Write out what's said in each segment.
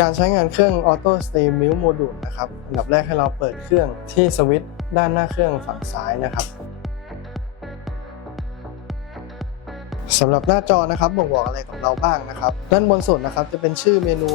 การใช้งานเครื่อง Auto Steam Milk Module นะครับ อันดับแรกให้เราเปิดเครื่องที่สวิตช์ด้านหน้าเครื่องฝั่งซ้ายนะครับสำหรับหน้าจอนะครับบ่งบอกอะไรของเราบ้างนะครับ ด้านบนสุดนะครับจะเป็นชื่อเมนู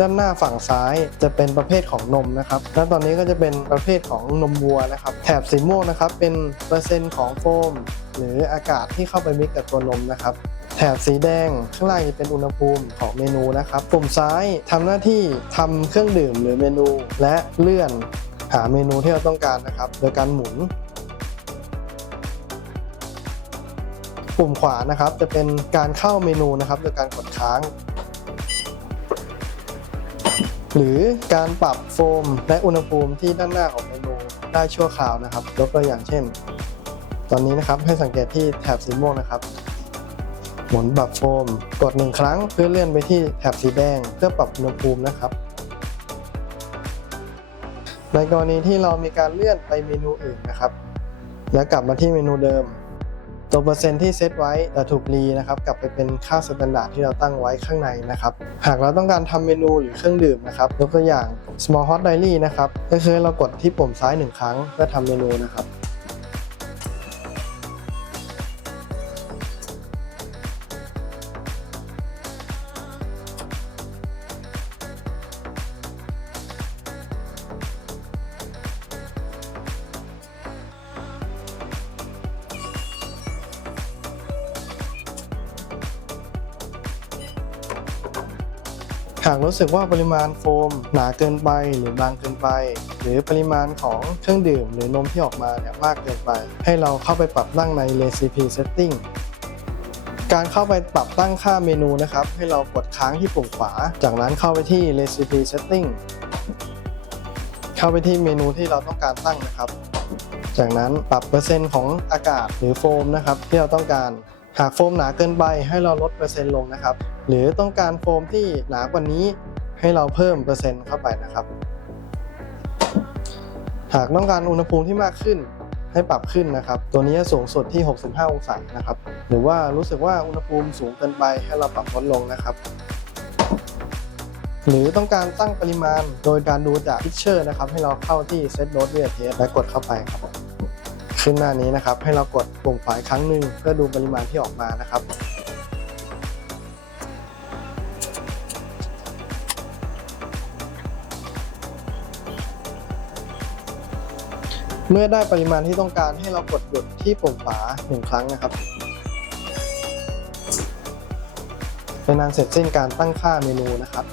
ด้านหน้าฝั่งซ้ายจะเป็นประเภทของนมนะครับและตอนนี้ก็จะเป็นประเภทของนมวัวนะครับแถบสีม่วงนะครับเป็นเปอร์เซ็นต์ของโฟม หรืออากาศที่เข้าไปมิกกับตัวนมนะครับ แถบสีแดงข้างล่างจะเป็นอุณหภูมิของเมนูนะครับ ปุ่มซ้ายทำหน้าที่ทำเครื่องดื่มหรือเมนู และเลื่อนหาเมนูที่เราต้องการนะครับ โดยการหมุน ปุ่มขวานะครับจะเป็นการเข้าเมนูนะครับ โดยการกดค้าง หรือการปรับโฟม และอุณหภูมิที่ด้านหน้าของเมนูได้ชั่วคราวนะครับยกตัวอย่างเช่น ตอนนี้นะครับให้สังเกตที่แถบสีม่วงนะครับ หมุนปรับโฟม กดหนึ่งครั้งเพื่อเลื่อนไปที่แถบสีแดง เพื่อปรับอุณหภูมินะครับ ในกรณีที่เรามีการเลื่อนไปเมนูอื่นนะครับ แล้วกลับมาที่เมนูเดิม ตัวเปอร์เซ็นต์ที่เซตไว้จะถูกรีนะครับ กลับไปเป็นค่าสแตนดาร์ดที่เราตั้งไว้ข้างในนะครับ หากเราต้องการทำเมนูหรือเครื่องดื่มนะครับยกตัวอย่าง small hot dairy นะครับก็คือเรากดที่ปุ่มซ้ายหนึ่งครั้งเพื่อทำเมนูนะครับ หากรู้สึกว่าปริมาณโฟมหนาเกินไปหรือบางเกินไป หรือปริมาณของเครื่องดื่มหรือนมที่ออกมาเนี่ยมากเกินไป ให้เราเข้าไปปรับตั้งใน Recipe Setting การเข้าไปปรับตั้งค่าเมนูนะครับ ให้เรากดค้างที่ปุ่มขวา จากนั้นเข้าไปที่ Recipe Setting เข้าไปที่เมนูที่เราต้องการตั้งนะครับ จากนั้นปรับเปอร์เซ็นต์ของอากาศหรือโฟมนะครับที่เราต้องการ หากโฟมหนาเกินไปให้เราลดเปอร์เซ็นต์ลงนะครับ หรือต้องการโฟมที่หนากว่านี้ให้เราเพิ่มเปอร์เซ็นต์เข้าไปนะครับ หากต้องการอุณหภูมิที่มากขึ้นให้ปรับขึ้นนะครับ ตัวนี้จะสูงสุดที่ 65 องศานะครับ หรือว่ารู้สึกว่าอุณหภูมิสูงเกินไปให้เราปรับลดลงนะครับ หรือต้องการตั้งปริมาณโดยการดูจากพิเชอร์นะครับ ให้เราเข้าที่ Set Node v i a Test และกดเข้าไปครับ ขึ้นหน้านี้นะครับ ให้เรากดปุ่มขวาอีกครั้งหนึ่งเพื่อดูปริมาณที่ออกมานะครับ เมื่อได้ปริมาณที่ต้องการให้เรากดหยุดที่ปุ่มขวาหนึ่งครั้งนะครับเป็นอันเสร็จสิ้นการตั้งค่าเมนูนะครับ